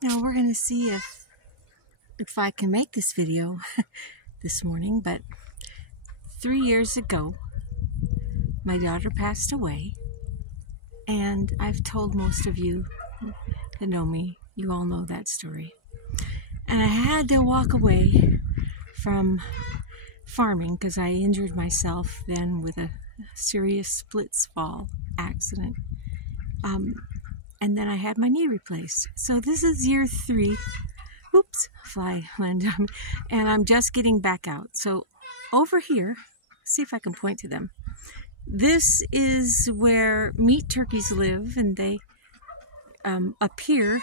Now we're going to see if I can make this video this morning, but 3 years ago, my daughter passed away, and I've told most of you that know me, you all know that story. And I had to walk away from farming because I injured myself then with a serious splits fall accident. And then I had my knee replaced. So this is year 3. Oops, fly landed on me. And I'm just getting back out. So over here, see if I can point to them. This is where meat turkeys live, and they up here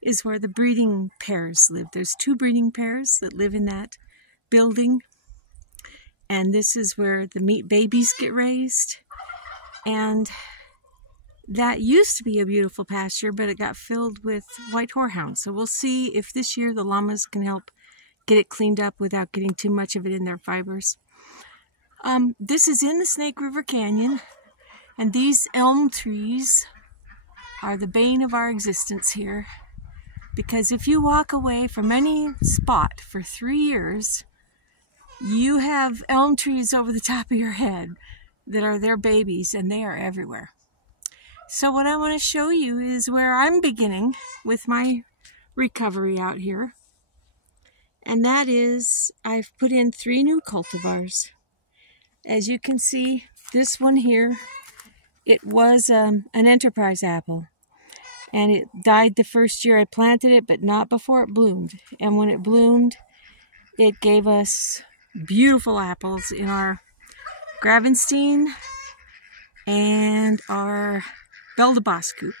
is where the breeding pairs live. There's 2 breeding pairs that live in that building, and this is where the meat babies get raised. And that used to be a beautiful pasture, but it got filled with white horehounds. So we'll see if this year the llamas can help get it cleaned up without getting too much of it in their fibers. This is in the Snake River Canyon, and these elm trees are the bane of our existence here, because if you walk away from any spot for 3 years, you have elm trees over the top of your head that are their babies, and they are everywhere. So what I want to show you is where I'm beginning with my recovery out here, and that is I've put in 3 new cultivars. As you can see, this one here, it was an enterprise apple, and it died the first year I planted it, but not before it bloomed. And when it bloomed, it gave us beautiful apples in our Gravenstein and our Belle de Bosse coupe.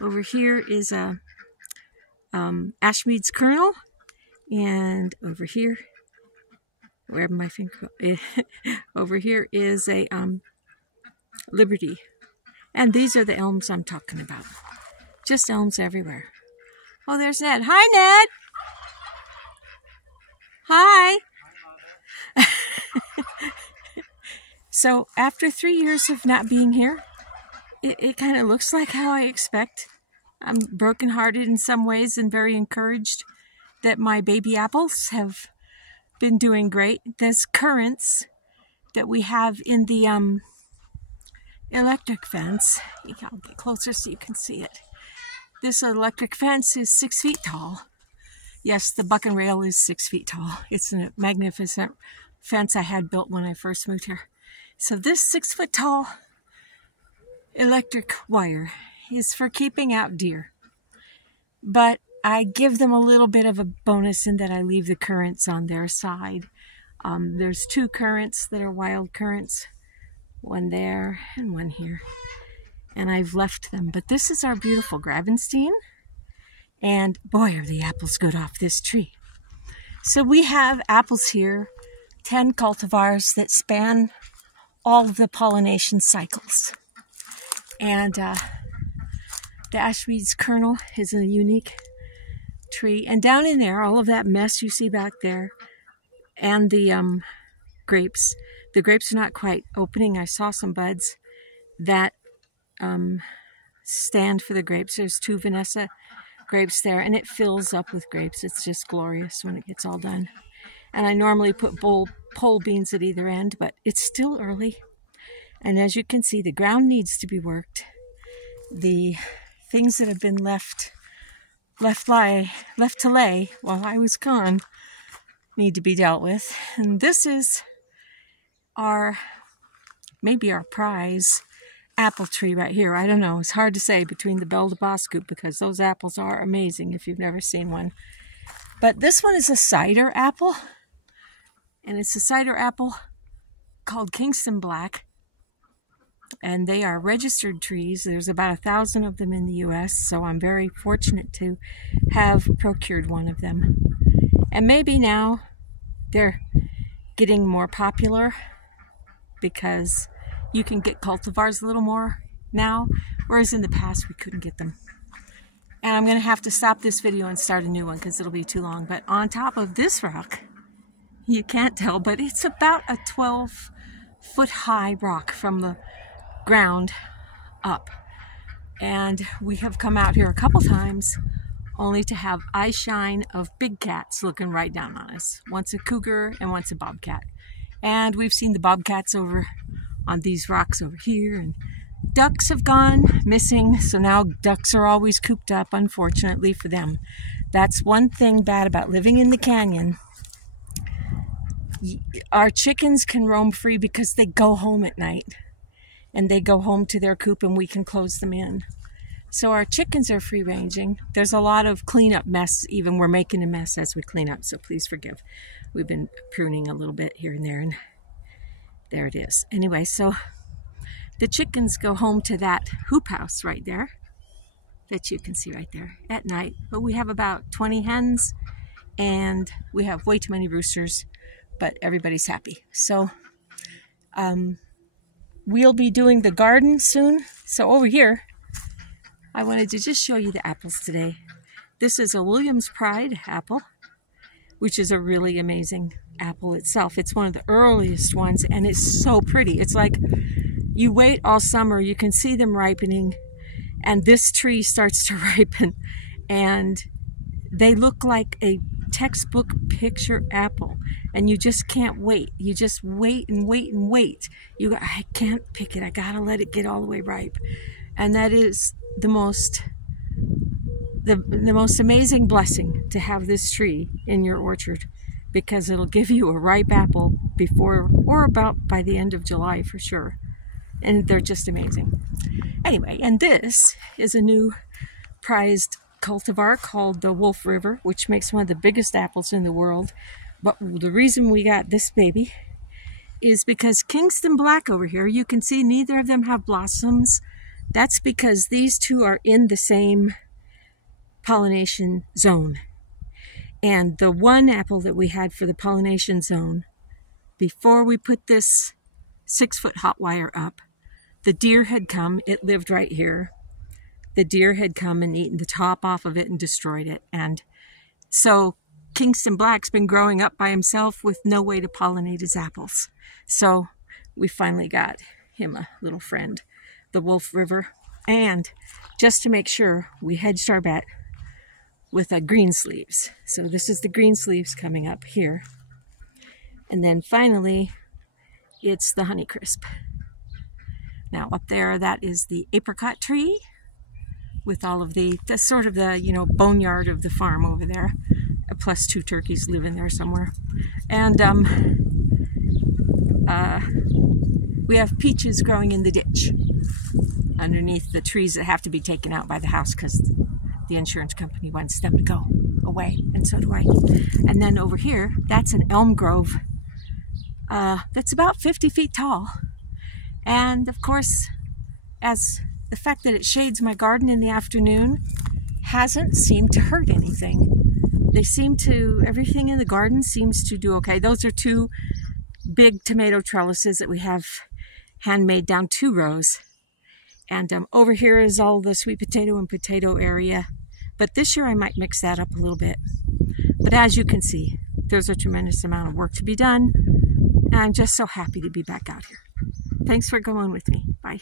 Over here is a Ashmead's kernel, and over here, wherever my finger over here is a Liberty. And these are the elms I'm talking about. Just elms everywhere. Oh, there's Ned. Hi, Ned. Hi. So after 3 years of not being here, it kind of looks like how I expect. I'm brokenhearted in some ways and very encouraged that my baby apples have been doing great. There's currants that we have in the electric fence. I'll get closer so you can see it. This electric fence is 6 feet tall. Yes, the buck and rail is 6 feet tall. It's a magnificent fence I had built when I first moved here. So this 6 foot tall electric wire is for keeping out deer. But I give them a little bit of a bonus in that I leave the currants on their side. There's 2 currants that are wild currants, one there and one here, and I've left them. But this is our beautiful Gravenstein, and boy, are the apples good off this tree. So we have apples here, 10 cultivars that span all of the pollination cycles. And the Ashmead's kernel is a unique tree. And down in there, all of that mess you see back there, and the grapes. The grapes are not quite opening. I saw some buds that stand for the grapes. There's 2 Vanessa grapes there, and it fills up with grapes. It's just glorious when it gets all done. And I normally put pole beans at either end, but it's still early. And as you can see, the ground needs to be worked. The things that have been left to lay while I was gone need to be dealt with. And this is maybe our prize apple tree right here. I don't know. It's hard to say between the Belle de Bosse coupe because those apples are amazing if you've never seen one. But this one is a cider apple, and it's a cider apple called Kingston Black. And they are registered trees. There's about 1,000 of them in the U.S., so I'm very fortunate to have procured one of them. And maybe now they're getting more popular because you can get cultivars a little more now, whereas in the past we couldn't get them. And I'm going to have to stop this video and start a new one because it'll be too long. But on top of this rock, you can't tell, but it's about a 12-foot high rock from the ground up. And we have come out here a couple times only to have eye shine of big cats looking right down on us. Once a cougar and once a bobcat. And we've seen the bobcats over on these rocks over here, and ducks have gone missing, so now ducks are always cooped up, unfortunately for them. That's one thing bad about living in the canyon. Our chickens can roam free because they go home at night, and they go home to their coop and we can close them in. So our chickens are free ranging. There's a lot of cleanup mess, even we're making a mess as we clean up, so please forgive. We've been pruning a little bit here and there, and there it is. Anyway, so the chickens go home to that hoop house right there that you can see right there at night. But we have about 20 hens and we have way too many roosters, but everybody's happy. So we'll be doing the garden soon. So over here, I wanted to just show you the apples today. This is a Williams Pride apple, which is a really amazing apple itself. It's one of the earliest ones, and it's so pretty. It's like you wait all summer, you can see them ripening, and this tree starts to ripen, and they look like a textbook picture apple, and you just can't wait. You just wait and wait and wait. I can't pick it. I gotta let it get all the way ripe. And that is the most amazing blessing, to have this tree in your orchard, because it'll give you a ripe apple before or about by the end of July for sure. And they're just amazing. Anyway, and this is a new prized cultivar called the Wolf River, which makes one of the biggest apples in the world. But the reason we got this baby is because Kingston Black over here, you can see neither of them have blossoms. That's because these two are in the same pollination zone. And the one apple that we had for the pollination zone, before we put this 6-foot hot wire up, the deer had come. It lived right here. The deer had come and eaten the top off of it and destroyed it. And so Kingston Black's been growing up by himself with no way to pollinate his apples. So we finally got him a little friend, the Wolf River. And just to make sure, we hedged our bet with a green sleeves. So this is the green sleeves coming up here. And then finally, it's the Honeycrisp. Now up there, that is the apricot tree with all of that's sort of the, boneyard of the farm over there. Plus 2 turkeys live in there somewhere. And we have peaches growing in the ditch underneath the trees that have to be taken out by the house because the insurance company wants them to go away, and so do I. And then over here, that's an elm grove that's about 50 feet tall. And of course, as the fact that it shades my garden in the afternoon hasn't seemed to hurt anything. Everything in the garden seems to do okay. Those are 2 big tomato trellises that we have handmade down 2 rows. And over here is all the sweet potato and potato area. But this year I might mix that up a little bit. But as you can see, there's a tremendous amount of work to be done. And I'm just so happy to be back out here. Thanks for going with me. Bye.